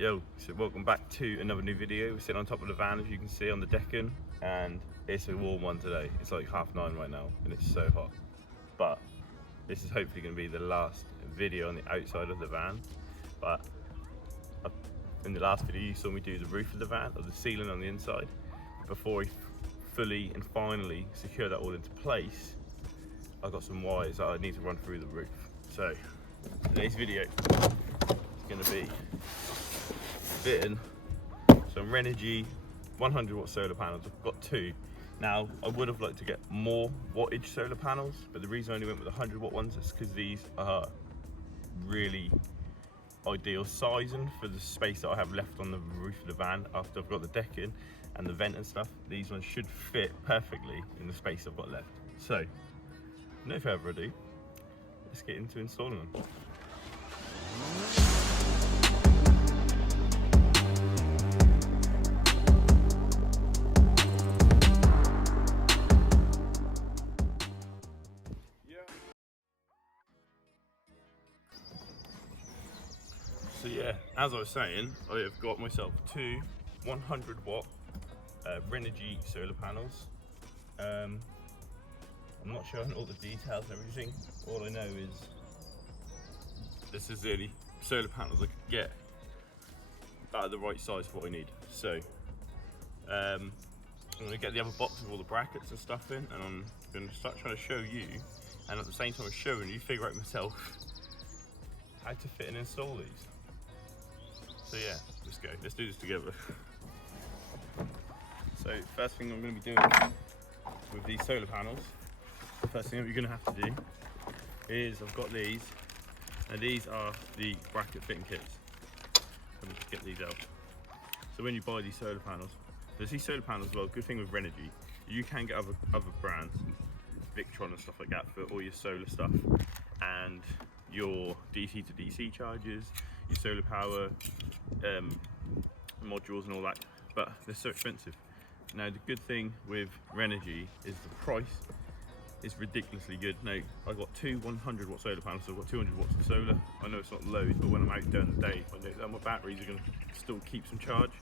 Yo, so welcome back to another new video. We're sitting on top of the van, as you can see, on the decking, and it's a warm one today. It's like 9:30 right now and it's so hot, but this is hopefully going to be the last video on the outside of the van. But in the last video you saw me do the roof of the van, or the ceiling on the inside. Before we fully and finally secure that all into place, I've got some wires that I need to run through the roof. So today's video is going to be fitting some Renogy 100 watt solar panels. I've got two. Now I would have liked to get more wattage solar panels, but the reason I only went with the 100 watt ones is because these are really ideal sizing for the space that I have left on the roof of the van after I've got the decking and the vent and stuff. These ones should fit perfectly in the space I've got left. So no further ado, let's get into installing them. So yeah, as I was saying, I have got myself two 100 watt Renogy solar panels. I'm not sure on all the details and everything. All I know is this is the only solar panels I could get that are the right size for what I need. So I'm going to get the other box with all the brackets and stuff in, and I'm going to start trying to show you, and at the same time as showing you, figure out myself how to fit and install these. So yeah, let's go. Let's do this together. So first thing I'm going to be doing with these solar panels, the first thing that you're going to have to do is, I've got these, and these are the bracket fitting kits. Let me just get these out. So when you buy these solar panels, there's these solar panels as well. Good thing with Renogy, you can get other brands, Victron and stuff like that, for all your solar stuff and your DC to DC chargers, your solar power modules and all that, but they're so expensive. Now the good thing with Renogy is the price is ridiculously good. Now I've got two 100 watt solar panels, so I've got 200 watts of solar. I know it's not loads, but when I'm out during the day, I know that my batteries are going to still keep some charge,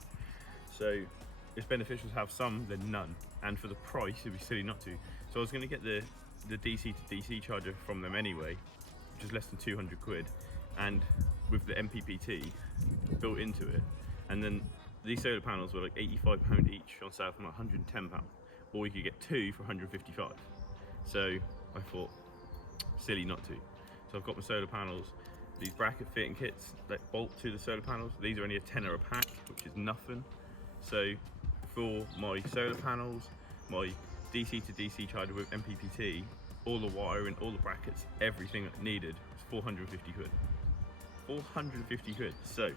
so it's beneficial to have some than none, and for the price it'd be silly not to. So I was going to get the DC to DC charger from them anyway, which is less than 200 quid, and with the MPPT built into it. And then these solar panels were like £85 each on sale for like £110, or you could get two for £155. So I thought, silly not to. So I've got my solar panels, these bracket fitting kits that bolt to the solar panels. These are only a tenner a pack, which is nothing. So for my solar panels, my DC to DC charger with MPPT, all the wiring, all the brackets, everything needed was 450 quid. 450 quid. So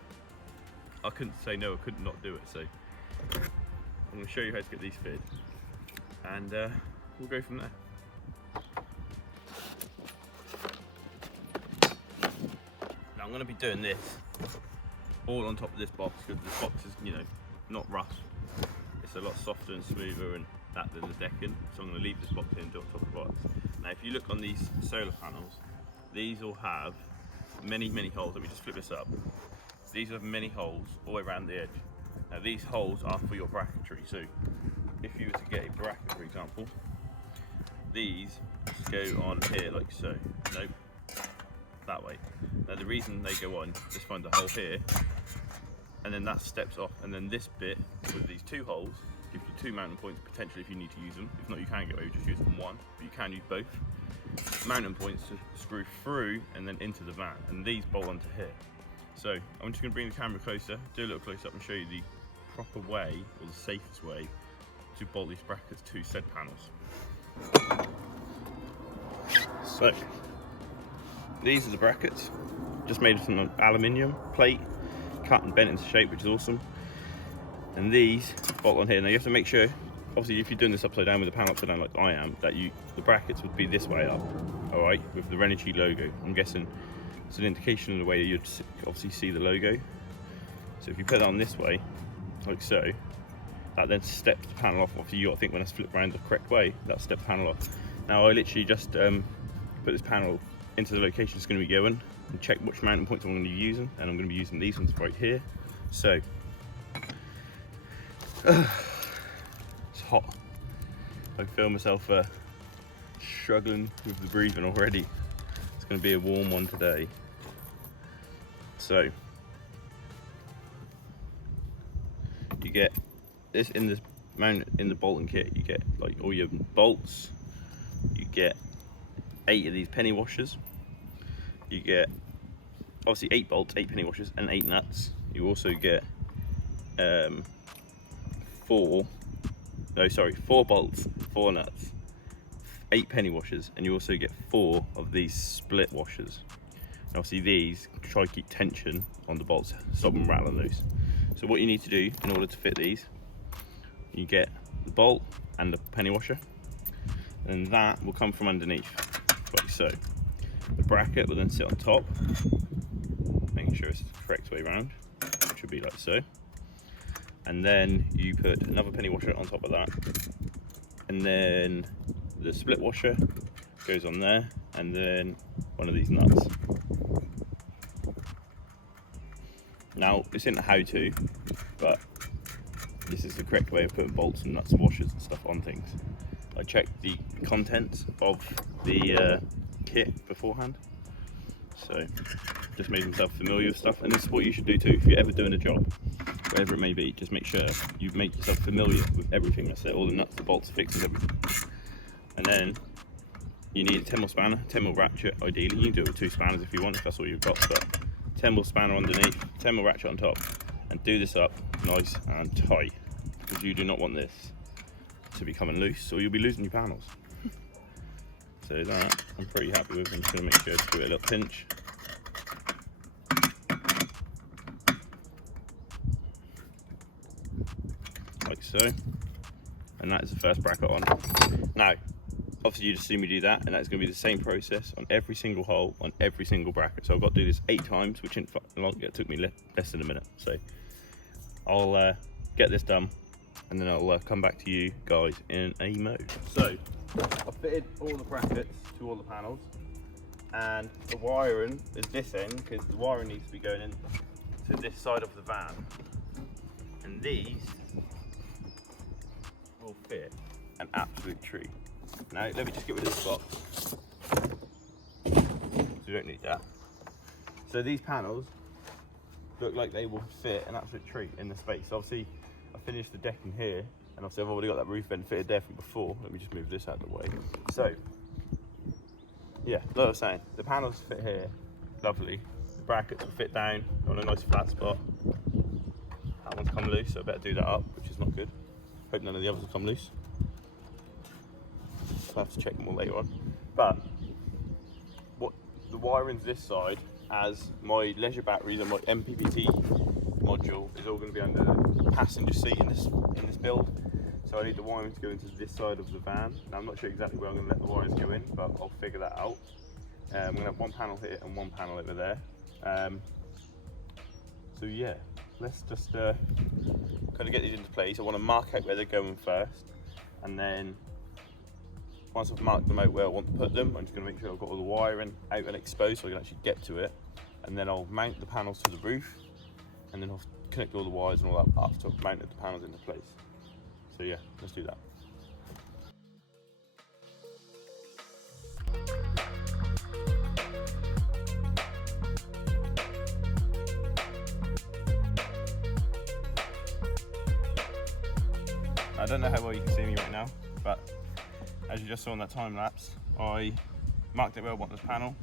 I couldn't say no, I could not do it. So I'm going to show you how to get these fitted, and we'll go from there. Now I'm going to be doing this all on top of this box, because this box is, you know, not rough. It's a lot softer and smoother and that than the decking. So I'm going to leave this box in, do it on top of the box. Now if you look on these solar panels, these all have many holes. Let me just flip this up. These have many holes all around the edge. Now these holes are for your bracketry. So if you were to get a bracket, for example, these go on here like so. Nope, that way. Now the reason they go on, just find the hole here, and then that steps off, and then this bit with these two holes gives you two mounting points potentially if you need to use them. If not, you can get away with just using one, but you can use both mounting points to screw through and then into the van, and these bolt onto here. So I'm just going to bring the camera closer, do a little close up and show you the proper way, or the safest way, to bolt these brackets to said panels. So these are the brackets, just made of some aluminium plate, cut and bent into shape, which is awesome. And these bolt on here. Now you have to make sure, obviously if you're doing this upside down with the panel upside down like I am, that the brackets would be this way up, alright, with the Renogy logo. I'm guessing it's an indication of the way you'd obviously see the logo. So if you put it on this way, like so, that then steps the panel off. Obviously you got to think when it's flipped around the correct way, that steps the panel off. Now I literally just put this panel into the location it's going to be going, and check which mounting points I'm going to be using, and I'm going to be using these ones right here. So it's hot. I feel myself struggling with the breathing already. It's going to be a warm one today. So you get this in this mount in the bolting kit. You get like all your bolts. You get 8 of these penny washers. You get obviously 8 bolts, 8 penny washers, and 8 nuts. You also get 4 bolts, 4 nuts, 8 penny washers, and you also get 4 of these split washers. And obviously these try to keep tension on the bolts, stop them rattling loose. So what you need to do in order to fit these, you get the bolt and the penny washer, and that will come from underneath, like so. The bracket will then sit on top, making sure it's the correct way around, which should be like so. And then you put another penny washer on top of that, and then the split washer goes on there, and then one of these nuts. Now, this isn't a how-to, but this is the correct way of putting bolts and nuts and washers and stuff on things. I checked the contents of the kit beforehand, so just made myself familiar with stuff, and this is what you should do too if you're ever doing a job, whatever it may be. Just make sure you make yourself familiar with everything. That's it, all the nuts, the bolts, fixes, everything. And then you need a 10mm spanner, 10mm ratchet ideally. You can do it with 2 spanners if you want, if that's all you've got, but 10mm spanner underneath, 10mm ratchet on top, and do this up nice and tight, because you do not want this to be coming loose or you'll be losing your panels. So that I'm pretty happy with. I'm just going to make sure to give it a little pinch. Like so. And that is the first bracket on. Now, obviously you just see me do that, and that's going to be the same process on every single hole, on every single bracket. So I've got to do this 8 times, which isn't long. It took me less than a minute. So I'll get this done, and then I'll come back to you guys in a mo. So I've fitted all the brackets to all the panels, and the wiring is this end, because the wiring needs to be going in to this side of the van, and these will fit an absolute tree. Now let me just get rid of this box, so you don't need that. So these panels look like they will fit an absolute treat in the space. Obviously I finished the decking here, and obviously I've already got that roof vent fitted there from before. Let me just move this out of the way. So yeah, like I was saying, the panels fit here, lovely. The brackets will fit down on a nice flat spot. That one's come loose, so I better do that up, which is not good. Hope none of the others will come loose. I'll have to check them all later on. But what the wiring's this side, as my leisure batteries and my MPPT module is all going to be under the passenger seat in this build. So I need the wiring to go into this side of the van. Now I'm not sure exactly where I'm going to let the wires go in, but I'll figure that out. I'm going to have one panel here and one panel over there. So yeah, let's just kind of get these into place. I want to mark out where they're going first, and then once I've marked them out where I want to put them, I'm just going to make sure I've got all the wiring out and exposed so I can actually get to it. And then I'll mount the panels to the roof, and then I'll connect all the wires and all that after I've mounted the panels into place. So yeah, let's do that. I don't know how well you can see me right now, but as you just saw in that time lapse, I marked it where I want this panel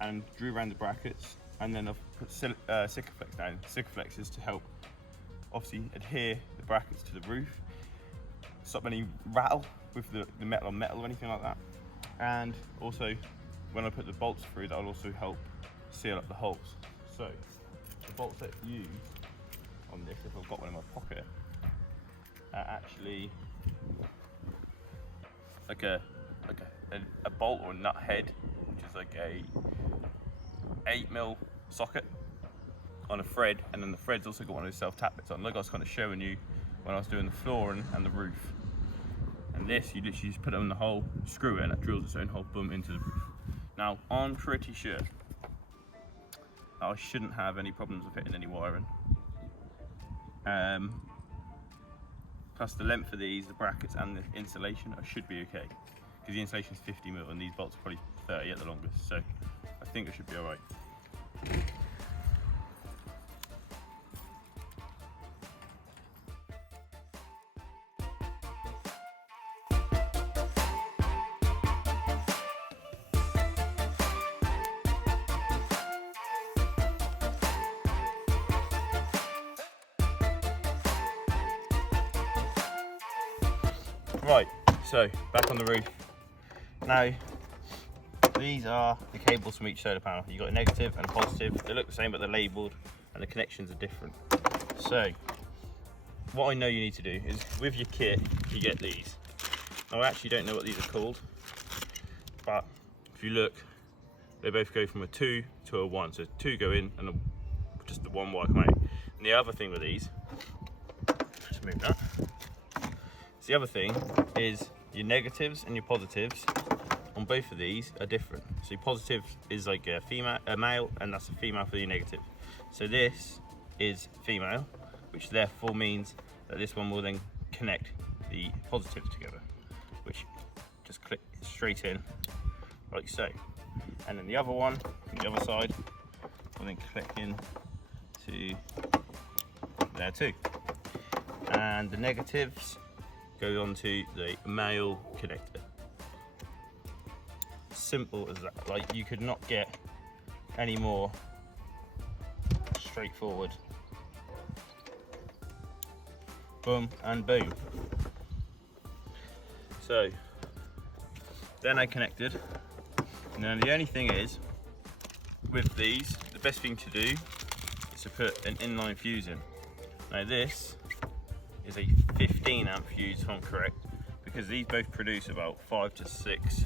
and drew around the brackets, and then I've put Sikaflex down. Sikaflex is to help obviously adhere the brackets to the roof, stop any rattle with the metal on metal or anything like that. And also when I put the bolts through, that'll also help seal up the holes. So the bolts that I use on this, if I've got one in my pocket, are actually like a bolt or nut head, which is like a 8mm socket on a thread, and then the thread's also got one of those self-tap bits on, like I was kind of showing you when I was doing the flooring and the roof. And this, you literally just put it in the hole, screw it, and it drills its own hole, boom, into the roof. Now, I'm pretty sure I shouldn't have any problems with fitting any wiring. plus the length of these, the brackets and the insulation, I should be okay. Because the insulation is 50mm and these bolts are probably 30 at the longest, so I think I should be alright. Right, so back on the roof. Now, these are the cables from each solar panel. You've got a negative and a positive. They look the same, but they're labelled and the connections are different. So, what I know you need to do is, with your kit, you get these. Now, I actually don't know what these are called, but if you look, they both go from a 2 to a 1. So 2 go in and just the 1 wire come out. And the other thing with these, just move that. The other thing is your negatives and your positives on both of these are different. So your positive is like a male, and that's a female for your negative. So this is female, which therefore means that this one will then connect the positives together, which just click straight in like so. And then the other one from the other side will then click in to there too. And the negatives go onto the male connector. Simple as that. Like, you could not get any more straightforward. Boom and boom. So then I connected, and then the only thing is, with these, the best thing to do is to put an inline fuse in. Now this is a 15 amp fuse if I'm correct, because these both produce about 5 to 6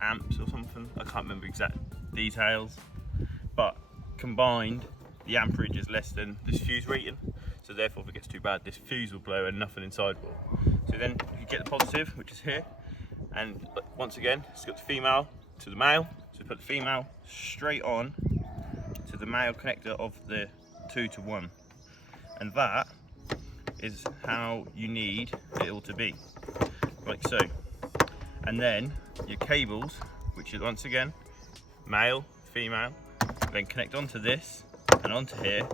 amps or something. I can't remember exact details, but combined the amperage is less than this fuse rating, so therefore if it gets too bad this fuse will blow and nothing inside will. So then you get the positive, which is here, and once again it's got the female to the male, so put the female straight on to the male connector of the 2 to 1. And that is how you need it all to be, like so. And then your cables, which is once again male, female, then connect onto this and onto here,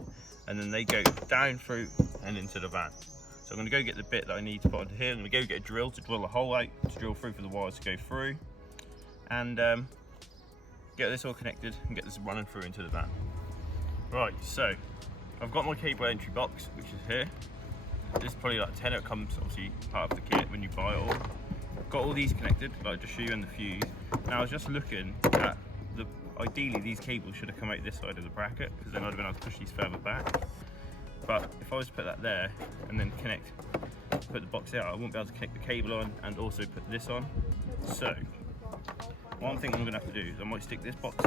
and then they go down through and into the van. So I'm going to go get the bit that I need to put onto here. I'm going to go get a drill to drill a hole out, to drill through for the wires to go through, and get this all connected and get this running through into the van. Right, so I've got my cable entry box, which is here. This is probably like a tenner. It comes obviously part of the kit when you buy it all. I've got all these connected, like just show you in the fuse. Now I was just looking at ideally these cables should have come out this side of the bracket, because then I'd have been able to push these further back. But if I was to put that there and then put the box out, I wouldn't be able to connect the cable on and also put this on. So one thing I'm gonna have to do is I might stick this box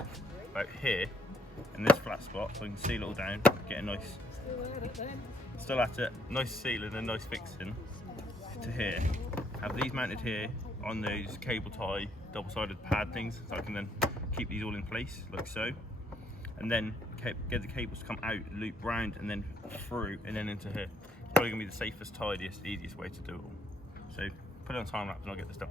out here in this flat spot so I can seal it all down, get a nice, still at it, nice sealing and nice fixing to here. Have these mounted here on those cable tie double-sided pad things, so I can then keep these all in place like so, and then get the cables to come out, loop round and then through and then into here. Probably gonna be the safest, tidiest, easiest way to do it all. So put it on time lapse and I'll get this done.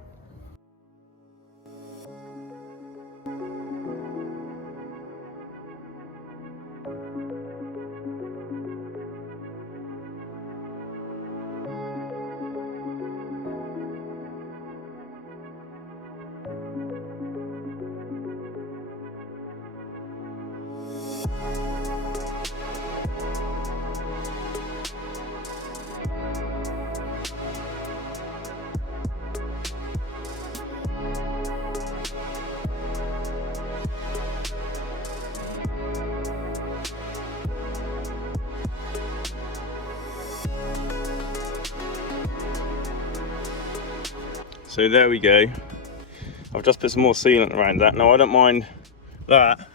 So there we go. I've just put some more sealant around that. Now I don't mind that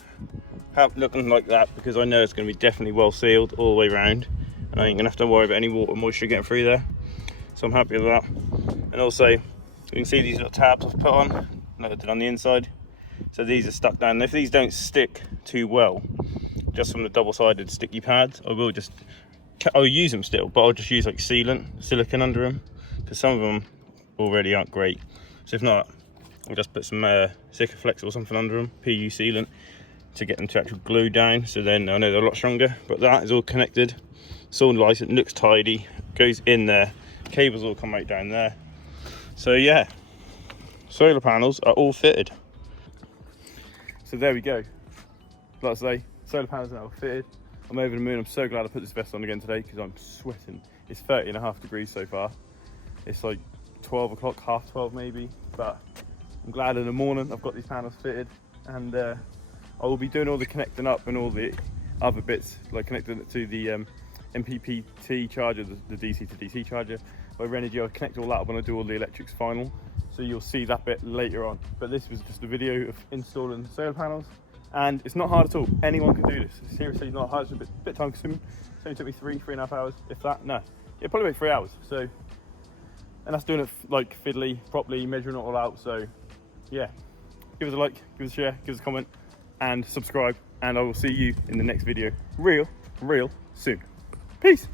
looking like that, because I know it's going to be definitely well sealed all the way around, and I ain't going to have to worry about any water moisture getting through there. So I'm happy with that. And also you can see these little tabs I've put on, like I did on the inside. So these are stuck down. If these don't stick too well, just from the double-sided sticky pads. I'll use them still, but I'll just use like sealant, silicone under them, because some of them already aren't great. So if not, I'll just put some Sikaflex or something under them, PU sealant, to get them to actually glue down, so then I know they're a lot stronger. But that is all connected, it's all nice, it looks tidy, goes in there, cables all come out down there. So yeah, solar panels are all fitted. So there we go. Like I say, solar panels are now fitted. I'm over the moon. I'm so glad I put this vest on again today because I'm sweating. It's 30.5 degrees so far. It's like 12 o'clock, half 12 maybe, but I'm glad in the morning I've got these panels fitted, and I will be doing all the connecting up and all the other bits, like connecting it to the MPPT charger, the DC to DC charger by Renogy. I'll connect all that up when I do all the electrics final, so you'll see that bit later on. But this was just a video of installing solar panels, and it's not hard at all. Anyone can do this. It's seriously not hard. It's a bit time consuming. It only took me 3.5 hours, if that. No, it probably about 3 hours. So, and that's doing it like fiddly, properly, measuring it all out. So yeah, give us a like, give us a share, give us a comment, and subscribe, and I will see you in the next video real soon. Peace.